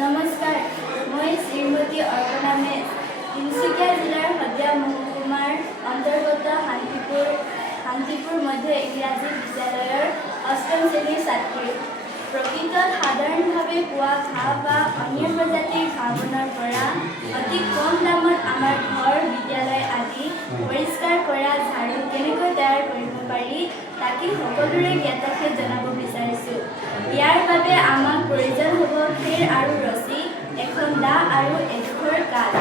নমস্কাৰ, মই শ্ৰীমতী অৰ্পণা মেচ, তিনিচুকীয়া জিলাৰ শদিয়া মহকুমাৰ অন্তৰ্গত শান্তিপুৰ মধ্য ইংৰাজী বিদ্যালয়ৰ অষ্টম শ্ৰেণীৰ ছাত্ৰী। প্ৰকৃতত সাধাৰণভাৱে পোৱা ঘাঁহ বা অন্য প্ৰজাতিৰ ঘাঁহ-বনৰ পৰা অতি কম দামত আমাৰ ঘৰ, বিদ্যালয় আদি পৰিষ্কাৰ কৰা ঝাৰু কেনেকৈ তৈয়াৰ কৰিব পাৰি তাকে সকলোৰে জ্ঞাতকে জনাব বিচাৰিছোঁ। ইয়াৰ বাবে আমাক প্ৰয়োজন হ'ব খেৰ আৰু ৰছী, এখন দা আৰু এডোখৰ কাঠ।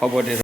হ'ব দে।